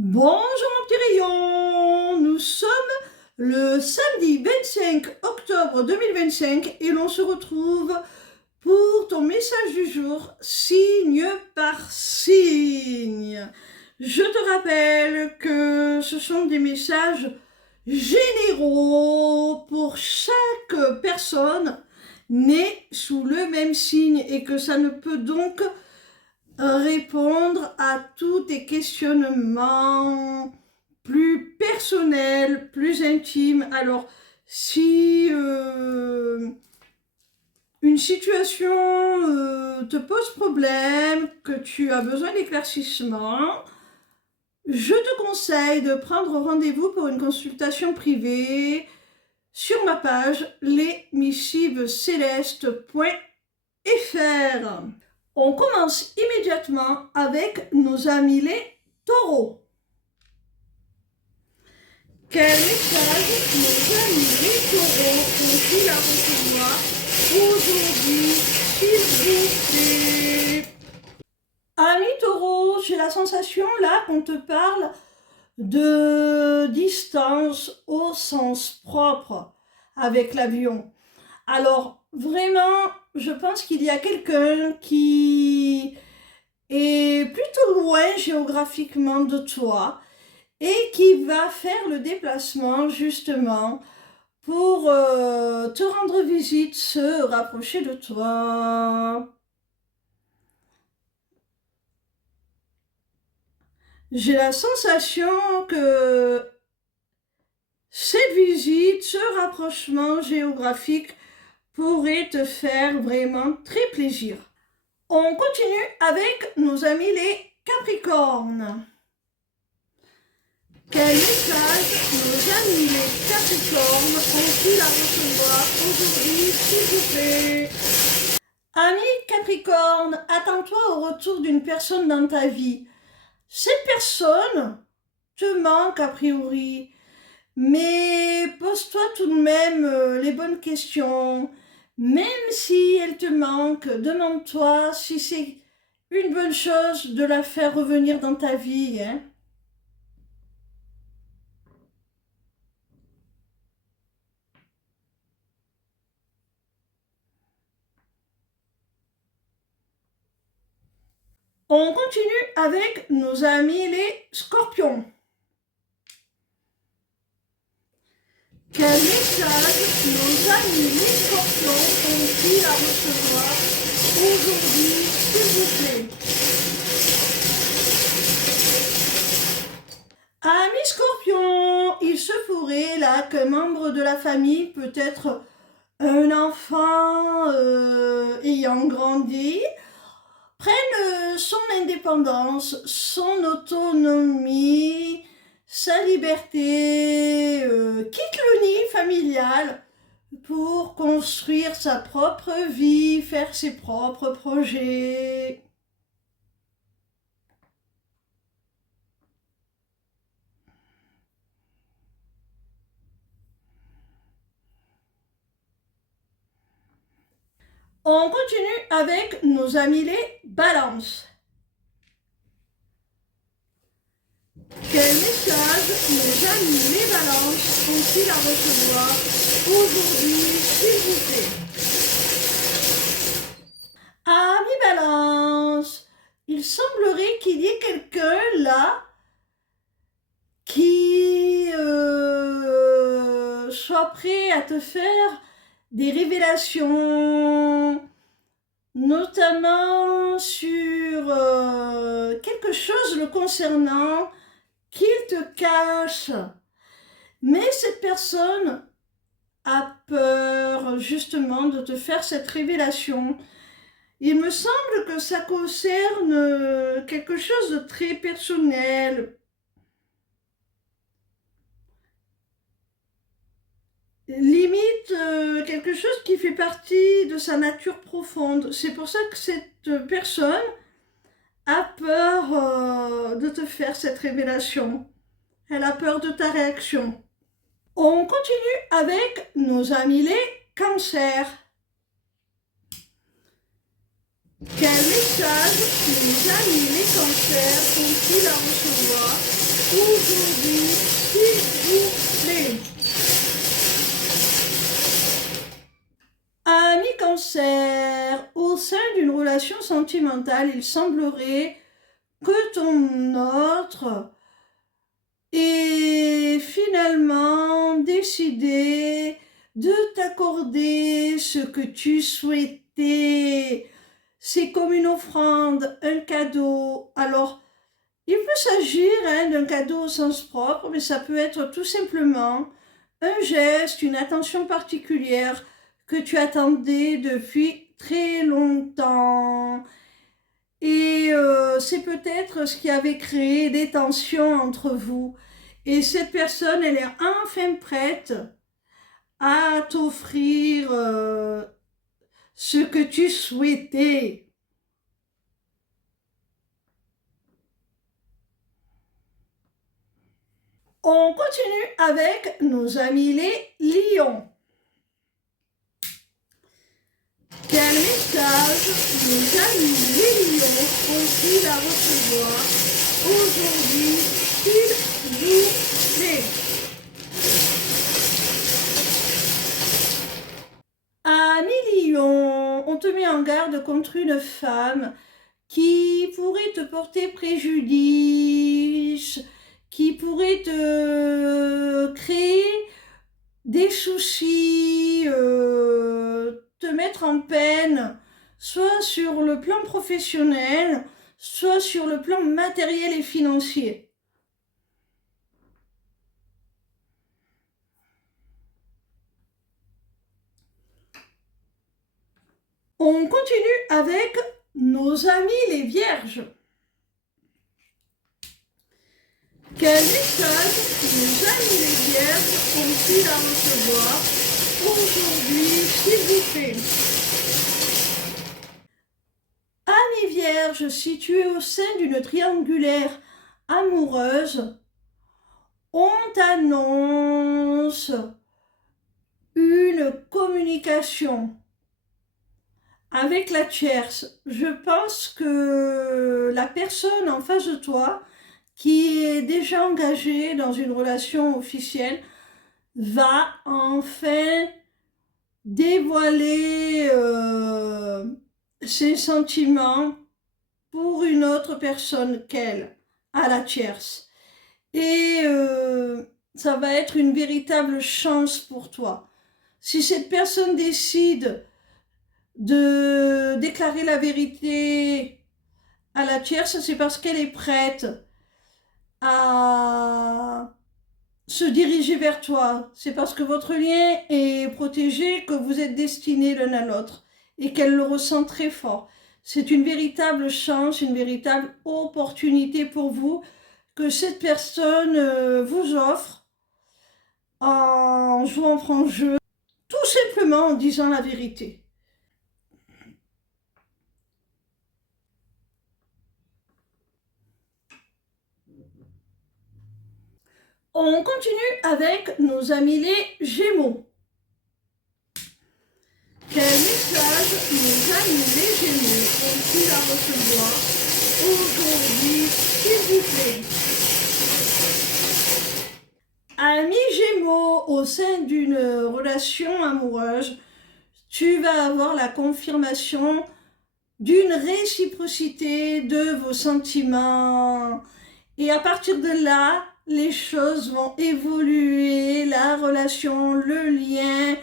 Bonjour mon petit rayon, nous sommes le samedi 25 octobre 2025 et l'on se retrouve pour ton message du jour, signe par signe. Je te rappelle que ce sont des messages généraux pour chaque personne née sous le même signe et que ça ne peut donc répondre à tous tes questionnements plus personnels, plus intimes. Alors, si une situation te pose problème, que tu as besoin d'éclaircissement, je te conseille de prendre rendez-vous pour une consultation privée sur ma page lesmissivescélestes.fr. On commence immédiatement avec nos amis les taureaux. Quel message nos amis les taureaux ont-ils à recevoir aujourd'hui, s'il vous plaît? Amis taureaux, j'ai la sensation là qu'on te parle de distance au sens propre avec l'avion. Alors, vraiment, je pense qu'il y a quelqu'un qui est plutôt loin géographiquement de toi et qui va faire le déplacement justement pour te rendre visite, se rapprocher de toi. J'ai la sensation que cette visite, ce rapprochement géographique pourrait te faire vraiment très plaisir. On continue avec nos amis les Capricornes. Quel message nos amis les Capricornes ont-ils à recevoir aujourd'hui, s'il vous plaît? Amis Capricorne, attends-toi au retour d'une personne dans ta vie. Cette personne te manque a priori, mais pose-toi tout de même les bonnes questions. Même si elle te manque, demande-toi si c'est une bonne chose de la faire revenir dans ta vie. On continue avec nos amis les scorpions. Quel message nos amis les scorpions ont-ils à recevoir aujourd'hui, s'il vous plaît? Amis scorpions, il se pourrait là qu'un membre de la famille, peut-être un enfant ayant grandi, prenne son indépendance, son autonomie, sa liberté, quitte le nid familial pour construire sa propre vie, faire ses propres projets. On continue avec nos amis les balances. Quel message nos amis les balances ont-ils à recevoir aujourd'hui, s'il vous plaît? Amis balance, il semblerait qu'il y ait quelqu'un là qui soit prêt à te faire des révélations, notamment sur quelque chose le concernant qu'il te cache. Mais cette personne a peur justement de te faire cette révélation. Il me semble que ça concerne quelque chose de très personnel. Limite quelque chose qui fait partie de sa nature profonde. C'est pour ça que cette personne a peur de te faire cette révélation. Elle a peur de ta réaction. On continue avec nos amis les cancers. Quel message nos amis les cancers ont-ils à recevoir aujourd'hui, s'il vous plaît. Ami Cancer, au sein d'une relation sentimentale, il semblerait que ton autre ait finalement décidé de t'accorder ce que tu souhaitais. C'est comme une offrande, un cadeau. Alors, il peut s'agir d'un cadeau au sens propre, mais ça peut être tout simplement un geste, une attention particulière que tu attendais depuis très longtemps. Et c'est peut-être ce qui avait créé des tensions entre vous. Et cette personne, elle est enfin prête à t'offrir ce que tu souhaitais. On continue avec nos amis les lions. Quel message nos amis les lions ont-ils à recevoir aujourd'hui, s'il vous plaît? Amis lions, on te met en garde contre une femme qui pourrait te porter préjudice, qui pourrait te créer des soucis, te mettre en peine, soit sur le plan professionnel, soit sur le plan matériel et financier. On continue avec nos amis les vierges. Quel message nos amis les vierges ont-ils à recevoir aujourd'hui, s'il vous plaît? Amis vierges, si tu es au sein d'une triangulaire amoureuse, on t'annonce une communication avec la tierce. Je pense que la personne en face de toi qui est déjà engagée dans une relation officielle va enfin dévoiler ses sentiments pour une autre personne qu'elle, à la tierce. Et ça va être une véritable chance pour toi. Si cette personne décide de déclarer la vérité à la tierce, c'est parce qu'elle est prête à se diriger vers toi. C'est parce que votre lien est protégé que vous êtes destinés l'un à l'autre et qu'elle le ressent très fort. C'est une véritable chance, une véritable opportunité pour vous que cette personne vous offre en jouant franc jeu, tout simplement en disant la vérité. On continue avec nos amis les Gémeaux. Quel message nos amis les Gémeaux ont-ils à recevoir aujourd'hui, s'il vous plaît? Amis Gémeaux, au sein d'une relation amoureuse, tu vas avoir la confirmation d'une réciprocité de vos sentiments. Et à partir de là, les choses vont évoluer, la relation, le lien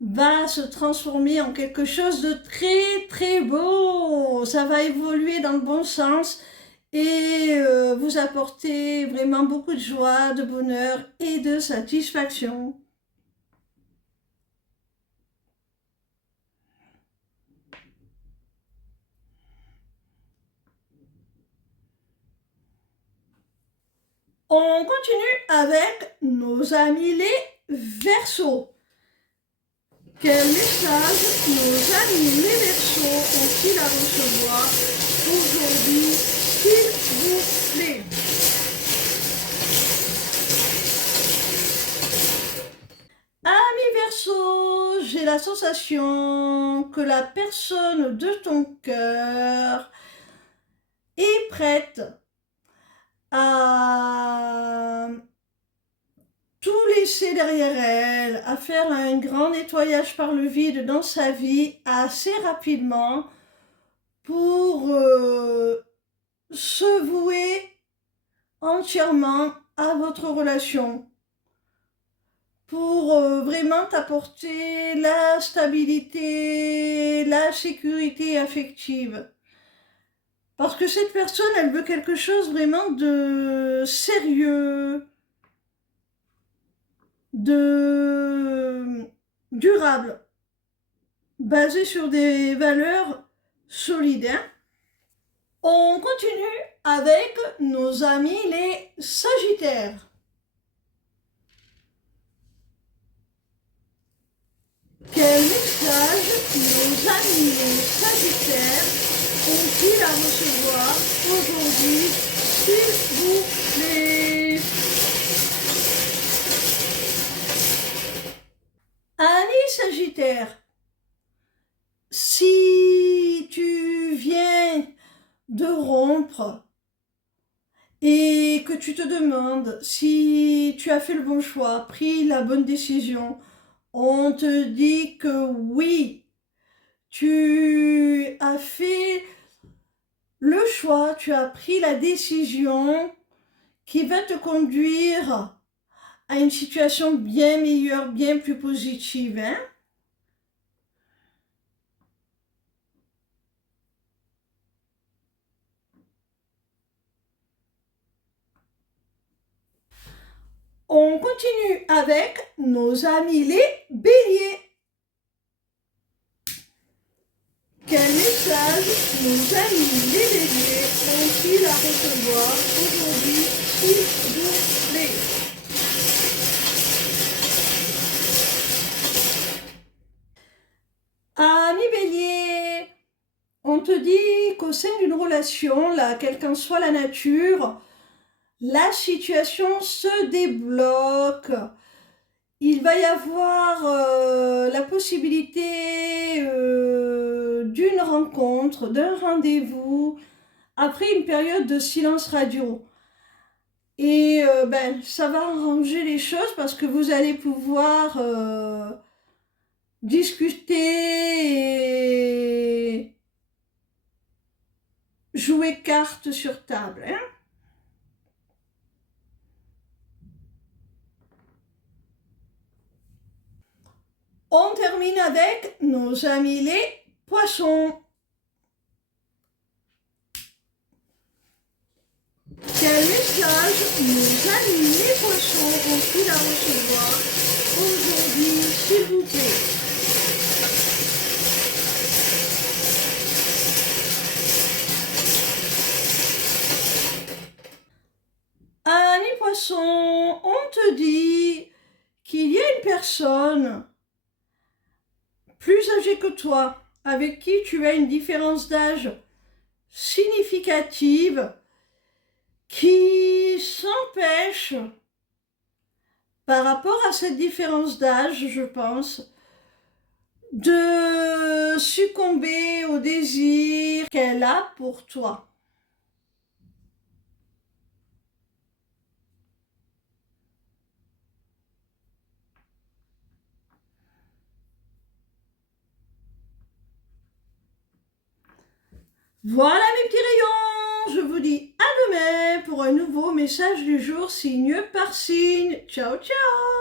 va se transformer en quelque chose de très très beau. Ça va évoluer dans le bon sens et vous apporter vraiment beaucoup de joie, de bonheur et de satisfaction. On continue avec nos amis les Verseaux. Quel message nos amis les Verseaux ont-ils à recevoir aujourd'hui, s'il vous plaît? Amis Verseaux, j'ai la sensation que la personne de ton cœur est prête à tout laisser derrière elle, à faire un grand nettoyage par le vide dans sa vie assez rapidement pour se vouer entièrement à votre relation, pour vraiment t'apporter la stabilité, la sécurité affective. Parce que cette personne, elle veut quelque chose vraiment de sérieux, de durable, basé sur des valeurs solides. Hein. On continue avec nos amis les Sagittaires. Quel message nos amis les Sagittaires ont-ils à recevoir aujourd'hui, s'il vous plaît? Amis Sagittaires, si tu viens de rompre et que tu te demandes si tu as fait le bon choix, pris la bonne décision, on te dit que oui, tu as fait le choix, tu as pris la décision qui va te conduire à une situation bien meilleure, bien plus positive. Hein? On continue avec nos amis les Béliers. Quel message nos amis les Béliers ont-ils à recevoir aujourd'hui, s'il vous plaît? Amis Bélier, on te dit qu'au sein d'une relation, là, quelle qu'en soit la nature, la situation se débloque. Il va y avoir la possibilité d'une rencontre, d'un rendez-vous, après une période de silence radio. Et ça va arranger les choses parce que vous allez pouvoir discuter et jouer cartes sur table. Hein? On termine avec nos amis les Poissons. Quel message nos amis les Poissons ont-ils à recevoir aujourd'hui, s'il vous plaît? Amis Poissons, on te dit qu'il y a une personne plus âgée que toi, avec qui tu as une différence d'âge significative, qui s'empêche, par rapport à cette différence d'âge, je pense, de succomber au désir qu'elle a pour toi. Voilà mes petits rayons, je vous dis à demain pour un nouveau message du jour signe par signe. Ciao ciao.